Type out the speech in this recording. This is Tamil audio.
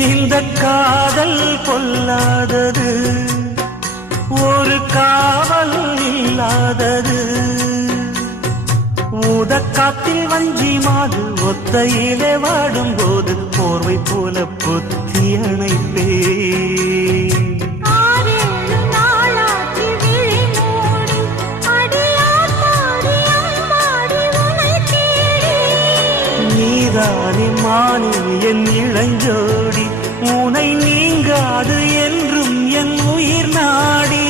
இந்த காதல் கொல்லாதது ஒரு காவல் இல்லாதது ஊதக்காத்தில் வஞ்சி மாது ஒத்தையிலே வாடும் போது போர்வை போல பொத்தி அணைப்பே நீதானே மானே என் இளஞ்சோடி உனை நீங்காது என்றும் என் உயிர் நாடி